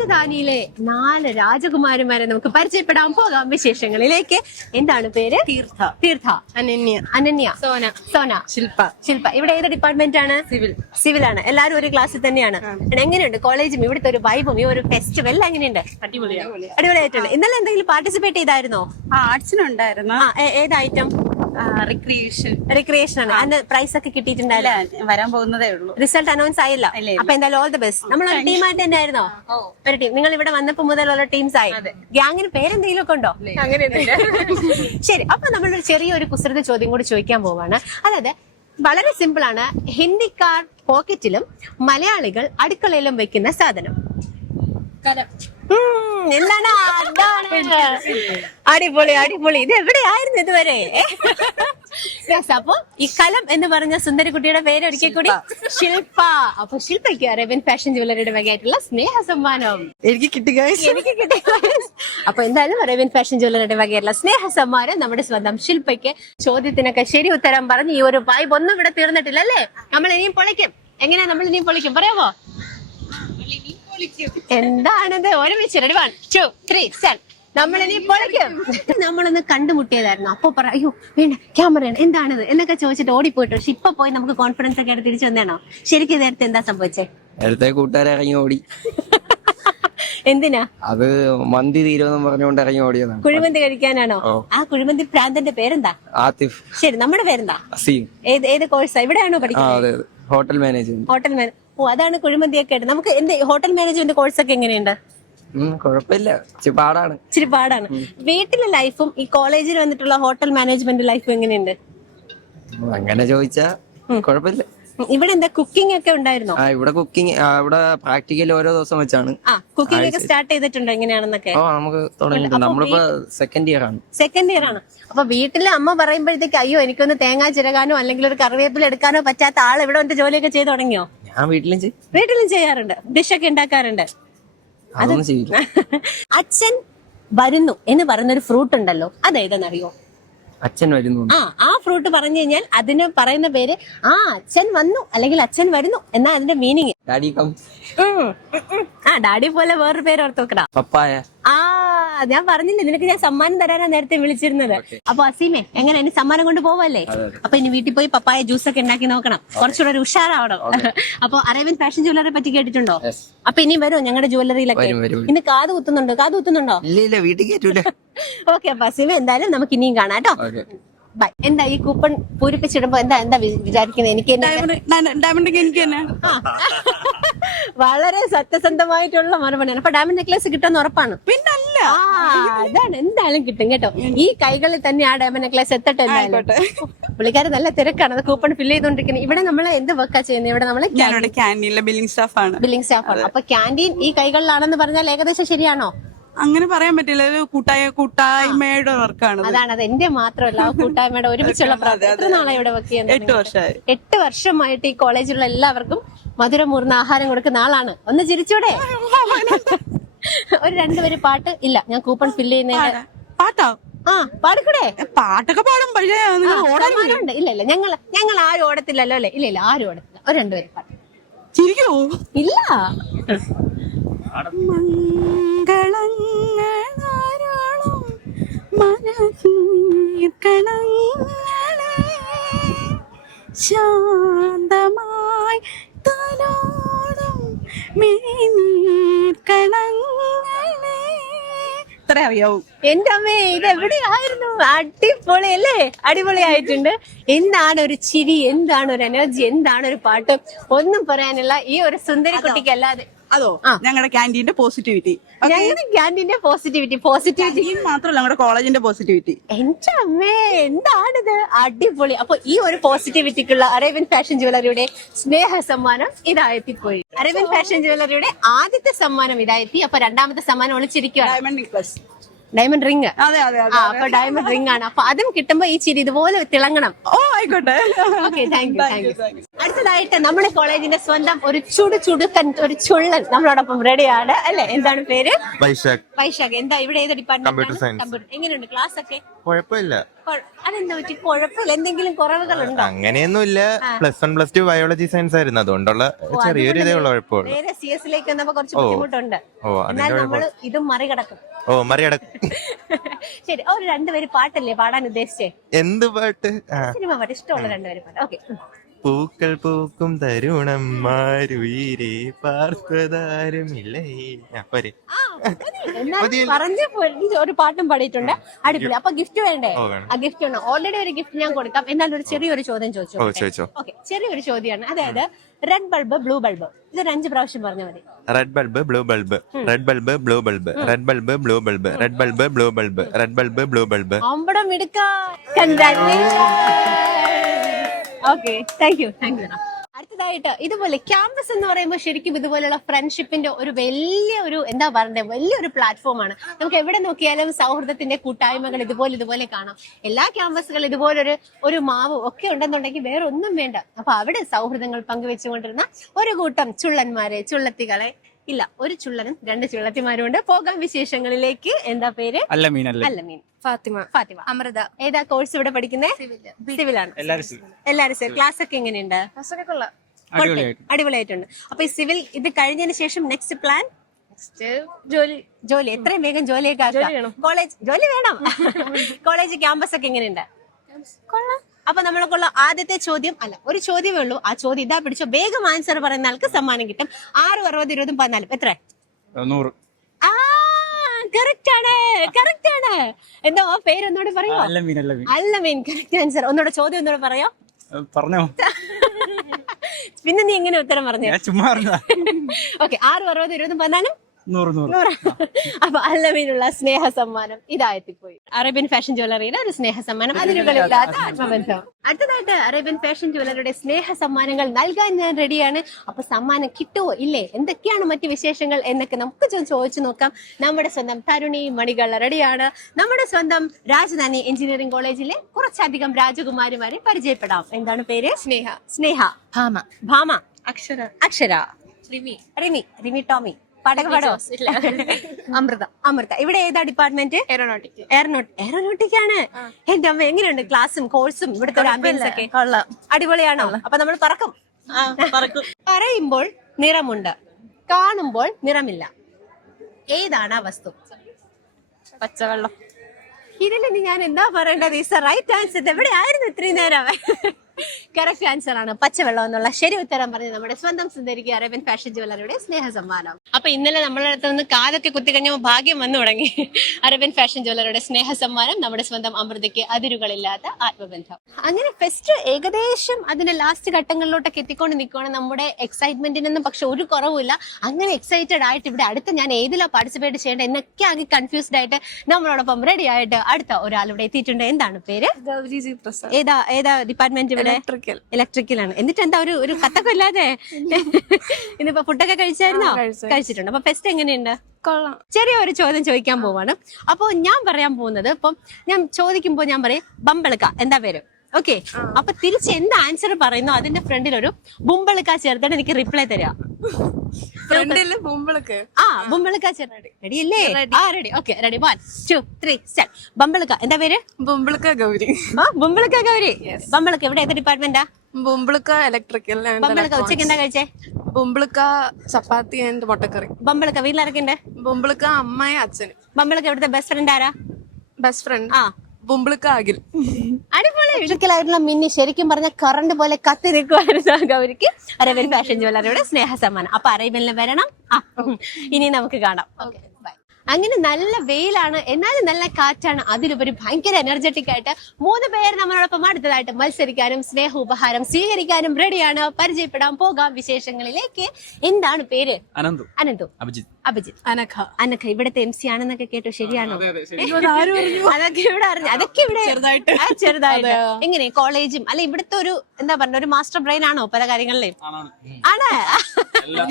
രാജധാനിയിലെ 4 രാജകുമാരിമാരെ നമുക്ക് പരിചയപ്പെടാൻ പോകാം വിശേഷങ്ങളിലേക്ക്. എന്താണ് പേര്? തീർത്ഥ, തീർത്ഥ, അനന്യ, സോന, ശില്പ. ഇവിടെ ഏത് ഡിപ്പാർട്ട്മെന്റ് ആണ്? സിവിൽ ആണ്. എല്ലാരും ഒരു ക്ലാസ്സിൽ തന്നെയാണ്. എങ്ങനെയുണ്ട് കോളേജും ഇവിടുത്തെ ഒരു വൈബും ഈ ഒരു ഫെസ്റ്റിവൽ എങ്ങനെയുണ്ട്? അടിപൊളിയായിട്ടുണ്ട്. ഇന്നലെ എന്തെങ്കിലും പാർട്ടിസിപ്പേറ്റ് ചെയ്തായിരുന്നോ? ആർട്സിനുണ്ടായിരുന്നു. ഏത് ഐറ്റം? റിക്രിയേഷൻ ആണ്. അതിന് പ്രൈസ് ഒക്കെ കിട്ടിയിട്ടുണ്ടായില്ല? വരാൻ പോകുന്നതേ ഉള്ളൂ. റിസൾട്ട് അനൗൺസ് ആയില്ല. അപ്പൊ എന്തായാലും ഓൾ ദി ബെസ്റ്റ്. നമ്മൾ ഒരു ടീമായിട്ട് തന്നെ ആയിരുന്നോ? ഒരു ടീം. നിങ്ങൾ ഇവിടെ വന്നപ്പോ മുതലുള്ള ടീംസ് ആയി. ഗ്യാങ്ങിന് പേരെന്തെങ്കിലും ഒക്കെ ഉണ്ടോ? അങ്ങനെ ശരി. അപ്പൊ നമ്മളൊരു ചെറിയൊരു കുസൃത ചോദ്യം കൂടി ചോദിക്കാൻ പോവാണ്. അതായത് വളരെ സിമ്പിൾ ആണ്. ഹിന്ദിക്കാർ പോക്കറ്റിലും മലയാളികൾ അടുക്കളയിലും വെക്കുന്ന സാധനം എന്താണ്? അടിപൊളി. ഇത് എവിടെയായിരുന്നു ഇതുവരെ? അപ്പൊ ഈ കലം എന്ന് പറഞ്ഞ സുന്ദരിക്കുട്ടിയുടെ പേര് ഒരിക്കൽ കൂടി ശില്പ. അപ്പൊ ശില്പയ്ക്ക് അറേബ്യൻ ഫാഷൻ ജ്വല്ലറിയുടെ വകയായിട്ടുള്ള സ്നേഹ സമ്മാനം എനിക്ക് കിട്ടി. അപ്പൊ എന്തായാലും അറേബ്യൻ ഫാഷൻ ജ്വല്ലറിയുടെ വകയായിട്ടുള്ള സ്നേഹ സമ്മാനം നമ്മുടെ സ്വന്തം ശില്പയ്ക്ക്. ചോദ്യത്തിനൊക്കെ ശരി ഉത്തരം പറഞ്ഞ് ഈ ഒരു വൈബ് ഒന്നും ഇവിടെ തീർന്നിട്ടില്ല അല്ലേ? നമ്മൾ ഇനിയും പൊളിക്കും. എങ്ങനെയാ നമ്മൾ ഇനിയും പൊളിക്കും? പറയാമോ? എന്താണത്? ഒരുമിച്ച് റെഡി 1 2 3 7 നമ്മളിനി പൊളിക്കും. നമ്മളൊന്ന് കണ്ടുമുട്ടിയതായിരുന്നു. അപ്പൊ പറ അയ്യോ വേണ്ട ക്യാമറയാണ് എന്താണത് എന്നൊക്കെ ചോദിച്ചിട്ട് ഓടിപ്പോയിട്ട്. പക്ഷെ ഇപ്പൊ പോയി നമുക്ക് കോൺഫിഡൻസ് ഒക്കെ ആയിട്ട് തിരിച്ചു വന്നേണോ? ശരിക്കും നേരത്തെ എന്താ സംഭവിച്ചേ? നേരത്തെ കൂട്ടുകാരെ ഇറങ്ങി ഓടി. എന്തിനാ? അത് മന്തി തീരുമെന്ന് പറഞ്ഞുകൊണ്ട് ഇറങ്ങി ഓടിയതാണ്. കുഴിമന്തി കഴിക്കാനാണോ? ആ കുഴിമന്തി പ്രാന്തന്റെ പേരെന്താ? ആതിഫ്. ശരി, നമ്മുടെ പേരെന്താ? അസീം. ഏത് കോഴ്സാ? ഇവിടെയാണോ പഠിക്കുന്നത്? Hotel management. ഓ അതാണ് കുഴിമന്തിയൊക്കെ ആയിട്ട്. നമുക്ക് എന്ത് ഹോട്ടൽ മാനേജ്മെന്റ് കോഴ്സൊക്കെ എങ്ങനെയുണ്ട്? കുഴപ്പമില്ല, ഇച്ചിരി പാടാണ്. വീട്ടിലെ ലൈഫും ഈ കോളേജിൽ വന്നിട്ടുള്ള ഹോട്ടൽ മാനേജ്മെന്റ് ലൈഫും എങ്ങനെയുണ്ട്? അങ്ങനെ ചോദിച്ചാ കുഴപ്പമില്ല. ഇവിടെ എന്താ കുക്കിംഗ് ഒക്കെ ഉണ്ടായിരുന്നോ? ഇവിടെ കുക്കിംഗ്, ഇവിടെ പ്രാക്ടിക്കൽ ഓരോ ദിവസം വെച്ചാണ്. കുക്കിംഗ് ഒക്കെ സ്റ്റാർട്ട് ചെയ്തിട്ടുണ്ടോ എങ്ങനെയാണെന്നൊക്കെ? നമുക്ക് തുടങ്ങിയിട്ടുണ്ട്. നമ്മളിപ്പോ സെക്കൻഡ് ഇയർ ആണ്. അപ്പൊ വീട്ടില് അമ്മ പറയുമ്പോഴത്തേക്ക് അയ്യോ എനിക്കൊന്ന് തേങ്ങ ചിരകാനോ അല്ലെങ്കിൽ ഒരു കറിവേപ്പില എടുക്കാനോ പറ്റാത്ത ആൾ ഇവിടെ വന്നിട്ട് ജോലിയൊക്കെ ചെയ്ത് തുടങ്ങിയോ? ഞാൻ വീട്ടിലും ചെയ്യാറുണ്ട്. ഡിഷൊക്കെ ഉണ്ടാക്കാറുണ്ട്. അതൊന്നും ചെയ്യില്ല. അച്ഛൻ വരുന്നു എന്ന് പറയുന്നൊരു ഫ്രൂട്ട് ഉണ്ടല്ലോ, അതേതെന്നറിയോ? അച്ഛൻ വരുന്നു. ആ ഫ്രൂട്ട് പറഞ്ഞു കഴിഞ്ഞാൽ അതിന് പറയുന്ന പേര് അച്ഛൻ വന്നു അല്ലെങ്കിൽ അച്ഛൻ വരുന്നു എന്നാ അതിന്റെ മീനിങ്. ഡാഡി പോലെ വേറൊരു പേര് ഓർത്ത് വെക്കടാ. പപ്പായ. ഞാൻ പറഞ്ഞില്ലേ നിനക്ക് ഞാൻ സമ്മാനം തരാനാ നേരത്തെ വിളിച്ചിരുന്നത്. അപ്പൊ അസീമേ എങ്ങനെ ഇനി സമ്മാനം കൊണ്ട് പോവല്ലേ? അപ്പൊ ഇനി വീട്ടിൽ പോയി പപ്പായ ജ്യൂസ് ഒക്കെ ഉണ്ടാക്കി നോക്കണം. കുറച്ചുകൂടെ ഒരു ഉഷാറാവണം. അപ്പൊ അറേബ്യൻ ഫാഷൻ ജ്വല്ലറിയെ പറ്റി കേട്ടിട്ടുണ്ടോ? അപ്പൊ ഇനി വരുമോ ഞങ്ങളുടെ ജ്വല്ലറിയിലൊക്കെ? ഇന്ന് കാത് കുത്തുന്നുണ്ടോ? ഇല്ല, വീട്ടിൽ കേറ്റൂല. ഓക്കെ അപ്പൊ അസീമ എന്തായാലും നമുക്ക് ഇനിയും കാണാം കേട്ടോ. ബൈ. എന്താ ഈ കൂപ്പൺ പൂരിപ്പിച്ചിടുമ്പോ എന്താ വിചാരിക്കുന്നത്? എനിക്ക് വളരെ സത്യസന്ധമായിട്ടുള്ള മറുപടിയാണ്. അപ്പൊ ഡയമണ്ട് നെക്ലേസ് കിട്ടുമെന്ന് ഉറപ്പാണ്? പിന്നല്ല, അതാണ് എന്തായാലും കിട്ടും കേട്ടോ. ഈ കൈകളിൽ തന്നെ ആ ഡയമണ്ട് നെക്ലേസ് എത്തട്ടെ. പുള്ളിക്കാര് നല്ല തിരക്കാണ്. അത് കൂപ്പൺ ഫില്ല് ചെയ്തോണ്ടിരിക്കുന്നത്. ഇവിടെ നമ്മൾ എന്ത് വർക്കാ ചെയ്യുന്നത്? ഇവിടെ നമ്മള് ക്യാൻറ്റീനിലെ ബില്ലിംഗ് സ്റ്റാഫാണ്. അപ്പൊ ക്യാൻറ്റീൻ ഈ കൈകളിലാണെന്ന് പറഞ്ഞാൽ ഏകദേശം ശരിയാണോ? അങ്ങനെ പറയാൻ പറ്റില്ല. ഒരു കൂട്ടായ്മയുടെ വർക്കാണ്. അതാണ്, അത് എന്റെ മാത്രമല്ല കൂട്ടായ്മയുടെ ഒരുമിച്ചുള്ള പ്രവർത്തനം. എത്ര നാളെ ഇവിടെ വർക്ക് ചെയ്യുന്നത്? 8 വർഷമായിട്ട് ഈ കോളേജിലുള്ള എല്ലാവർക്കും മധുരമൂർന്ന ആഹാരം കൊടുക്കുന്ന ആളാണ്. ഒന്ന് ചിരിച്ചൂടെ? ഒരു 2 വരി പാട്ട്. ഇല്ല, ഞാൻ കൂപ്പൺ ഫില്ല് ചെയ്യുന്ന പാട്ടോ? പാടിക്കൂടെ? പാട്ടൊക്കെ പാടും. ഓടാറുണ്ട്. ഇല്ല ഞങ്ങൾ ആരും ഓടത്തില്ലല്ലോ അല്ലെ? ഇല്ല ആരും ഓടത്തില്ല. ഒരു 2 വരി പാട്ട്. ചിരിക്കോ? ഇല്ല. മംഗളങ്ങളാരോളം മനകീർക്കണങ്ങളെ ശാന്തമായി തലോടും മിഴിനീർക്കണങ്ങളെ. ഇത്ര അറിയാവും. എന്റെ അമ്മേ, ഇത് എവിടെയായിരുന്നു? അടിപൊളി അല്ലേ? അടിപൊളിയായിട്ടുണ്ട്. എന്താണ് ഒരു ചിരി, എന്താണ് ഒരു എനർജി, എന്താണ് ഒരു പാട്ട്, ഒന്നും പറയാനില്ല ഈ ഒരു സുന്ദരി കുട്ടിക്ക്. അല്ലാതെ ഞങ്ങളുടെ ക്യാൻറ്റീന്റെ പോസിറ്റിവിറ്റി മാത്രമല്ല, ഞങ്ങളുടെ കോളേജിന്റെ പോസിറ്റിവിറ്റി. എന്റെ അമ്മേ, എന്താണിത്? അടിപൊളി. അപ്പൊ ഈ ഒരു പോസിറ്റിവിറ്റിക്കുള്ള അറേബ്യൻ ഫാഷൻ ജ്വല്ലറിയുടെ സ്നേഹ സമ്മാനം ഇതായെത്തിപ്പോയി. അറേബ്യൻ ഫാഷൻ ജ്വല്ലറിയുടെ ആദ്യത്തെ സമ്മാനം ഇതായെത്തി. അപ്പൊ രണ്ടാമത്തെ സമ്മാനം ഒളിച്ചിരിക്കുക, ഡയമണ്ട് റിംഗ്. അപ്പൊ ഡയമണ്ട് റിംഗ് ആണ്. അപ്പൊ അതും കിട്ടുമ്പോ ഈ ചിരി ഇതുപോലെ തിളങ്ങണം. ആയിക്കോട്ടെ. Okay, thank you. അടുത്തതായിട്ട് നമ്മുടെ കോളേജിന്റെ സ്വന്തം ഒരു ചുടുക്കൻ, ഒരു ചുള്ളൻ നമ്മളോടൊപ്പം റെഡിയാണ് അല്ലെ? എന്താണ് പേര്? വൈശാഖ്. എന്താ ഇവിടെ ഏത് ഡിപ്പാർട്ട്മെന്റ്? Computer science. എങ്ങനെയുണ്ട് ക്ലാസ് ഒക്കെ? കുഴപ്പമില്ല. അതെന്താ പറ്റി? കുഴപ്പമില്ല, എന്തെങ്കിലും കുറവുകളുണ്ടോ? അങ്ങനെയൊന്നുമില്ല. +1 +2 ബയോളജി സയൻസ് ആയിരുന്നു, അതുകൊണ്ടുള്ള ചെറിയൊരു ഇതേ ഉള്ള കുഴപ്പമുള്ളൂ. നേരെ CS ലേക്ക് വന്നപ്പോ കുറച്ച് ബുദ്ധിമുട്ടുണ്ട്. ഓ എന്നാൽ നമ്മൾ ഇതും മറികടക്കും. മറികടക്കും. ശരി, ഒരു രണ്ടുപേര് പാട്ടല്ലേ പാടാൻ ഉദ്ദേശിച്ചേ? എന്ത് പാട്ട്? സിനിമ പാട്ട്, ഇഷ്ടമുള്ള രണ്ടുപേര് പാട്ട്. ഓക്കെ. പൂക്കൾ പൂക്കും തരുണം മാരുയിരെ പാർത്തതാരുമില്ലേ. പറഞ്ഞു ഒരു പാട്ടും പാടിയിട്ടുണ്ട്. അടിപൊളി. അപ്പൊ ഗിഫ്റ്റ് വേണ്ടേ? ആ ഗിഫ്റ്റ് വേണം. ഓൾറെഡി ഒരു ഗിഫ്റ്റ് ഞാൻ കൊടുക്കാം. എന്നാൽ ഒരു ചെറിയൊരു ചോദ്യം ചോദിച്ചു. ഓക്കെ, ചെറിയൊരു ചോദ്യമാണ്. അതായത് റെഡ് ബൾബ്, ബ്ലൂ ബൾബ്, ഇതൊരു 5 പ്രാവശ്യം പറഞ്ഞാൽ മതി. Red bulb, blue bulb, red bulb, blue bulb, red bulb, blue bulb, red bulb, blue bulb, red bulb, blue bulb. അമ്പടം എടുക്കാം. Okay, thank you. അടുത്തതായിട്ട് ഇതുപോലെ ക്യാമ്പസ് എന്ന് പറയുമ്പോൾ ശരിക്കും ഇതുപോലെയുള്ള ഫ്രണ്ട്ഷിപ്പിന്റെ ഒരു എന്താ പറയണ്ടേ, വലിയൊരു പ്ലാറ്റ്ഫോമാണ്. നമുക്ക് എവിടെ നോക്കിയാലും സൗഹൃദത്തിന്റെ കൂട്ടായ്മകൾ ഇതുപോലെ കാണാം. എല്ലാ ക്യാമ്പസുകളും ഇതുപോലൊരു മാവും ഒക്കെ ഉണ്ടെന്നുണ്ടെങ്കിൽ വേറെ ഒന്നും വേണ്ട. അപ്പൊ അവിടെ സൗഹൃദങ്ങൾ പങ്കുവെച്ചുകൊണ്ടിരുന്ന ഒരു കൂട്ടം ചുള്ളന്മാരെ, ചുള്ളത്തികളെ, ഇല്ല ഒരു ചുള്ളനും 2 ചുള്ളത്തിമാരും ഉണ്ട്. പോകാം വിശേഷങ്ങളിലേക്ക്. എന്താ പേര്? അല്ലമീൻ. ഫാത്തിമ. അമൃത. ഏതാ കോഴ്സ് ഇവിടെ പഠിക്കുന്നത്? സിവിലാണ്. എല്ലാരും സിവിൽ. ക്ലാസ് ഒക്കെ എങ്ങനെയുണ്ട്? അടിപൊളിയായിട്ടുണ്ട്. അപ്പൊ ഈ സിവിൽ ഇത് കഴിഞ്ഞതിന് ശേഷം നെക്സ്റ്റ് പ്ലാൻ? ജോലി. എത്രയും വേഗം ജോലിയൊക്കെ കോളേജ് ജോലി വേണം. കോളേജ് ക്യാമ്പസ് ഒക്കെ എങ്ങനെയുണ്ട്? അപ്പൊ നമ്മൾക്കുള്ള ആദ്യത്തെ ചോദ്യം, ഒരു ചോദ്യമേ ഉള്ളൂ. ആ ചോദ്യം ഇതാ പിടിച്ചോ. വേഗം ആൻസർ പറയുന്ന ആൾക്ക് സമ്മാനം കിട്ടും. 6, 60, 20, 14 എത്ര? 100. കറക്റ്റ് ആണ്. എന്തോ പേരൊന്നുകൂടെ പറയോ? അല്ലമീൻ. Correct answer. ഒന്നുകൂടെ ചോദ്യം ഒന്നുകൂടെ പറയോ? പറഞ്ഞോ. പിന്നെ നീ എങ്ങനെ ഉത്തരം പറഞ്ഞു? ഓക്കെ, 6, 60, 20, 14 100. അപ്പൊ അല്ലമീനുള്ള സ്നേഹ സമ്മാനം ഇതായെത്തിപ്പോയി. അറേബ്യൻ ഫാഷൻ ജ്വല്ലറിയുടെ ഒരു സ്നേഹ സമ്മാനം, അതിരുകളില്ലാത്ത ആത്മബന്ധം. അടുത്തതായിട്ട് അറേബ്യൻ ഫാഷൻ ജ്വല്ലറിയുടെ സ്നേഹ സമ്മാനങ്ങൾ നൽകാൻ ഞാൻ റെഡിയാണ്. അപ്പൊ സമ്മാനം കിട്ടുമോ ഇല്ലേ, എന്തൊക്കെയാണ് മറ്റു വിശേഷങ്ങൾ എന്നൊക്കെ നമുക്ക് ചോദിച്ചു നോക്കാം. നമ്മുടെ സ്വന്തം തരുണി മണികൾ റെഡിയാണ്. നമ്മുടെ സ്വന്തം രാജധാനി എഞ്ചിനീയറിംഗ് കോളേജിലെ കുറച്ചധികം രാജകുമാരിമാരെ പരിചയപ്പെടാം. എന്താണ് പേര്? സ്നേഹ, ഭാമ, അക്ഷര, റിമി, ടോമി, പാടോ, അമൃത. ഇവിടെ ഏതാ ഡിപ്പാർട്ട്മെന്റ്? എയറോനോട്ടിക് ആണ്. എന്റെ അമ്മ, എങ്ങനെയുണ്ട് ക്ലാസ്സും കോഴ്സും ഇവിടുത്തെ ആംബിയൻസ് ഒക്കെ? അടിപൊളിയാണോ? അപ്പൊ നമ്മൾ പറക്കും. പറയുമ്പോൾ നിറമുണ്ട്, കാണുമ്പോൾ നിറമില്ല. ഏതാണ് ആ വസ്തു? പച്ചവെള്ളം. ഇതിന് ഞാൻ എന്താ പറയേണ്ടത്? Right answer. എവിടെ ആയിരുന്നു ഇത്രയും നേരം? കറക്റ്റ് ആൻസർ ആണ് പച്ചവെള്ളം എന്നുള്ള ശരി ഉത്തരം പറഞ്ഞ് നമ്മുടെ സ്വന്തം സുന്ദരിക്ക് അറേബ്യൻ ഫാഷൻ ജ്വല്ലറിയുടെ സ്നേഹ സമ്മാനം. അപ്പൊ ഇന്നലെ നമ്മളെ അടുത്ത് നിന്ന് കാതൊക്കെ കുത്തിക്കഴിഞ്ഞപ്പോൾ ഭാഗ്യം വന്നു തുടങ്ങി. അറേബ്യൻ ഫാഷൻ ജ്വല്ലറിയുടെ സ്നേഹ സമ്മാനം നമ്മുടെ സ്വന്തം അമൃതയ്ക്ക് അതിരുകളില്ലാത്ത ആത്മബന്ധം. അങ്ങനെ ഫെസ്റ്റ് ഏകദേശം അതിന്റെ ലാസ്റ്റ് ഘട്ടങ്ങളിലോട്ടൊക്കെ എത്തിക്കൊണ്ട് നിൽക്കുകയാണ്. നമ്മുടെ എക്സൈറ്റ്മെന്റിനൊന്നും പക്ഷെ ഒരു കുറവുമില്ല. അങ്ങനെ എക്സൈറ്റഡ് ആയിട്ട് ഇവിടെ അടുത്ത ഞാൻ ഏതിലാ പാർട്ടിസിപ്പേറ്റ് ചെയ്യേണ്ടത് എന്നൊക്കെ ആകെ കൺഫ്യൂസ്ഡ് ആയിട്ട് നമ്മളോടൊപ്പം റെഡി ആയിട്ട് അടുത്ത ഒരാൾ ഇവിടെ എത്തിയിട്ടുണ്ട്. എന്താണ് പേര്? ഗൗരി ജി പ്രസാദ്. ഏതാ ഡിപ്പാർട്ട്മെന്റ് ഇവിടെ? ഇലക്ട്രിക്കലാണ്. എന്നിട്ട് എന്താ ഒരു കത്തൊക്കെ ഇല്ലാതെ? ഇന്നിപ്പോ ഫുഡൊക്കെ കഴിച്ചായിരുന്നോ? കഴിച്ചിട്ടുണ്ട്. അപ്പൊ ഫെസ്റ്റ് എങ്ങനെയുണ്ട്? ചെറിയൊരു ചോദ്യം ചോദിക്കാൻ പോവാണ്. അപ്പൊ ഞാൻ പറയാൻ പോകുന്നത്, ഇപ്പം ഞാൻ ചോദിക്കുമ്പോ ഞാൻ പറയും ബമ്പളക്ക, എന്താ പേര്? ഓക്കെ, അപ്പൊ തിരിച്ച് എന്ത് ആൻസർ പറയുന്നോ അതിന്റെ ഫ്രണ്ടിൽ ഒരു ബുമ്പളക്ക ചേർത്തിട്ട് എനിക്ക് റിപ്ലൈ തരാം. ബുമ്പളക്ക ചേർത്ത് റെഡി അല്ലേ? റെഡി. Okay, ready. 1, 2, 3 സ്റ്റാർട്ട്. ബമ്പളക്ക, എന്താ പേര്? ബുംബിളിക്ക ഗൗരി. ബുമ്പളക്ക ഗൗരി. ബമ്പളക്ക ഇവിടെ ഏത് ഡിപ്പാർട്ട്മെന്റാ? ബുംബിളിക്ക ഇലക്ട്രിക്കൽ. ബമ്പളക്ക ഉച്ചക്ക് എന്താ കഴിച്ചേ? ബുംബിളിക്ക ചപ്പാത്തി ആൻഡ് മുട്ടക്കറി. ബമ്പളക്ക വീട്ടിലിറക്കണ്ടേ? ബുംബിളിക്ക അമ്മയും അച്ഛനും. ബമ്പളക്ക ഇവിടുത്തെ ബെസ്റ്റ് ഫ്രണ്ട് ആരാ? ബെസ്റ്റ് ഫ്രണ്ട് ബുംബിളിക്ക അഖിൽ. അടിപൊളി. ഇലക്ട്രിക്കലായിട്ടുള്ള മിന്നി ശരിക്കും പറഞ്ഞ കറണ്ട് പോലെ കത്തിരിക്കുവായിരുന്നു ഗൗരിക്ക് അറേബ്യൻ ഫാഷൻ ജ്വല്ലറിയുടെ സ്നേഹ സമ്മാനം. അപ്പൊ അറേബ്യനിൽ വരണം. ഇനി നമുക്ക് കാണാം. Okay, bye. അങ്ങനെ നല്ല വെയിലാണ്, എന്നാലും നല്ല കാറ്റാണ്. അതിലുപരി ഭയങ്കര എനർജറ്റിക് ആയിട്ട് 3 പേർ നമ്മളോടൊപ്പം അടുത്തതായിട്ട് മത്സരിക്കാനും സ്നേഹ ഉപഹാരം സ്വീകരിക്കാനും റെഡിയാണ്. പരിചയപ്പെടാൻ പോകാം വിശേഷങ്ങളിലേക്ക്. എന്താണ് പേര്? അനന്തു, അഭിജിത്ത്, അനഘ. ഇവിടുത്തെ MC ആണെന്നൊക്കെ കേട്ടു, ശരിയാണോ? അതൊക്കെ ഇവിടെ അറിഞ്ഞു. അതൊക്കെ ഇവിടെ ചെറുതായിട്ട്. എങ്ങനെ കോളേജും അല്ല ഇവിടുത്തെ ഒരു എന്താ പറഞ്ഞ ഒരു മാസ്റ്റർ ബ്രെയിൻ ആണോ പല കാര്യങ്ങളിലെയും? ആണ്.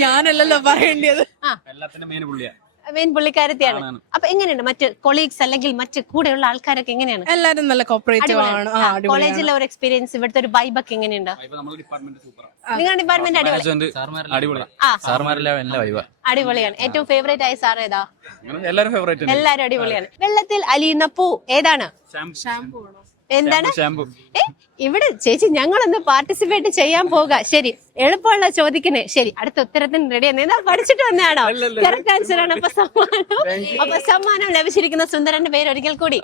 ഞാനല്ലല്ലോ പറയേണ്ടത്. മെയിൻ പുള്ളിക്കാരത്തിയാണ്. അപ്പൊ എങ്ങനെയുണ്ട് മറ്റ് കൊളീഗ്സ് അല്ലെങ്കിൽ മറ്റ് കൂടെയുള്ള ആൾക്കാരൊക്കെ എങ്ങനെയാണ്? എല്ലാരും നല്ല കോപ്പറേറ്റീവ് ആണ്. കോളേജിലെ ഒരു എക്സ്പീരിയൻസ്, ഇവിടുത്തെ ഒരു വൈബൊക്കെ എങ്ങനെയുണ്ട്? നിങ്ങളുടെ ഡിപ്പാർട്ട്മെന്റ് അടിപൊളിയാണ്. ഏറ്റവും ഫേവറേറ്റ് ആയ സാർ ഏതാ? എല്ലാരും അടിപൊളിയാണ്. വെള്ളത്തിൽ അലിയുന്ന പൂ ഏതാണ്? എന്താണ് ഇവിടെ ചേച്ചി ഞങ്ങളൊന്ന് പാർട്ടിസിപ്പേറ്റ് ചെയ്യാൻ പോകാം. ശരി, എളുപ്പമുള്ള ചോദിക്കുന്നേ. ശരി, അടുത്ത ഉത്തരത്തിന് റെഡി എന്നാ പഠിച്ചിട്ട് വന്നതാണോ? കറക്റ്റ് ആൻസർ ആണ്. അപ്പൊ സമ്മാനം ലഭിച്ചിരിക്കുന്ന സുന്ദരന്റെ പേര് ഒരിക്കൽ കൂടി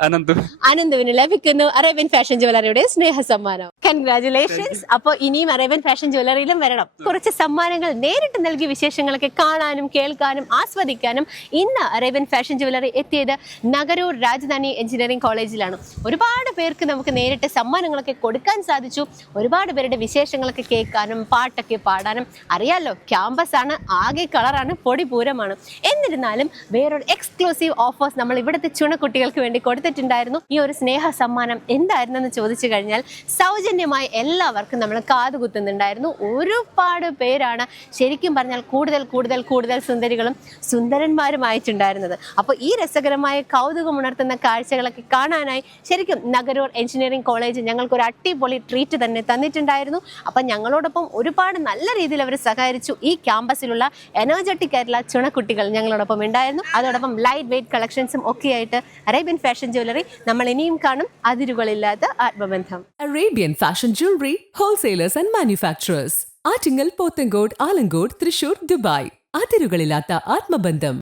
അനന്തുവിന് ലഭിക്കുന്നു അറേബ്യൻ ഫാഷൻ ജ്വല്ലറിയുടെ സ്നേഹ സമ്മാനം. കൺഗ്രാറ്റുലേഷൻസ്. അപ്പൊ ഇനിയും അറേബ്യൻ ഫാഷൻ ജ്വല്ലറിയിലും വരണം. കുറച്ച് സമ്മാനങ്ങൾ നേരിട്ട് നൽകിയ വിശേഷങ്ങളൊക്കെ കാണാനും കേൾക്കാനും ആസ്വദിക്കാനും ഇന്ന് അറേബ്യൻ ഫാഷൻ ജ്വല്ലറി എത്തിയത് നഗരൂർ രാജധാനി എഞ്ചിനീയറിംഗ് കോളേജിലാണ്. ഒരുപാട് പേർക്ക് നമുക്ക് നേരിട്ട് സമ്മാനങ്ങളൊക്കെ കൊടുക്കാൻ സാധിച്ചു. ഒരുപാട് പേരുടെ വിശേഷങ്ങളൊക്കെ കേൾക്കാനും പാട്ടൊക്കെ പാടാനും. അറിയാലോ, ക്യാമ്പസ് ആണ്, ആകെ കളറാണ്, പൊടിപൂരമാണ്. എന്നിരുന്നാലും വേറൊരു എക്സ്ക്ലൂസീവ് ഓഫേഴ്സ് നമ്മൾ ഇവിടുത്തെ ചുണക്കുട്ടികൾക്ക് വേണ്ടി കൊടുത്തിട്ടുണ്ടായിരുന്നു. ഈ ഒരു സ്നേഹ സമ്മാനം എന്തായിരുന്നെന്ന് ചോദിച്ചു കഴിഞ്ഞാൽ സൗജന്യമായി എല്ലാവർക്കും നമ്മൾ കാതുകുത്തുന്നുണ്ടായിരുന്നു. ഒരുപാട് പേരാണ് ശരിക്കും പറഞ്ഞാൽ കൂടുതൽ കൂടുതൽ കൂടുതൽ സുന്ദരികളും സുന്ദരന്മാരുമായിട്ടുണ്ടായിരുന്നത്. അപ്പോൾ ഈ രസകരമായ കൗതുകമുണർത്തുന്ന കാഴ്ചകളൊക്കെ കാണാനായി ശരിക്കും നഗരൂർ എഞ്ചിനീയറിംഗ് കോളേജ് ഞങ്ങൾക്കൊരു അടിപൊളി ട്രീറ്റ് തന്നെ തന്നിട്ടുണ്ടായിരുന്നു. അപ്പം ഞങ്ങളോടൊപ്പം ഒരുപാട് നല്ല രീതിയിൽ അവർ സഹകരിച്ചു. ഈ ക്യാമ്പസിലുള്ള എനർജറ്റിക് ആയിട്ടുള്ള ചുണക്കുട്ടികൾ ഞങ്ങളോടൊപ്പം ഉണ്ടായിരുന്നു. അതോടൊപ്പം ലൈറ്റ് വെയ്റ്റ് കളക്ഷൻസും ഒക്കെയായിട്ട് അറേബ്യൻ ഫാഷൻ ജ്വല്ലറി നമ്മൾ ഇനിയും കാണും. അതിരുകളില്ലാത്ത ആത്മബന്ധം. Arabian Fashion Jewelry, Wholesalers and Manufacturers. Attingal, Pothencode, Alamcode, Thrissur, Dubai. അതിരുകളില്ലാത്ത ആത്മബന്ധം.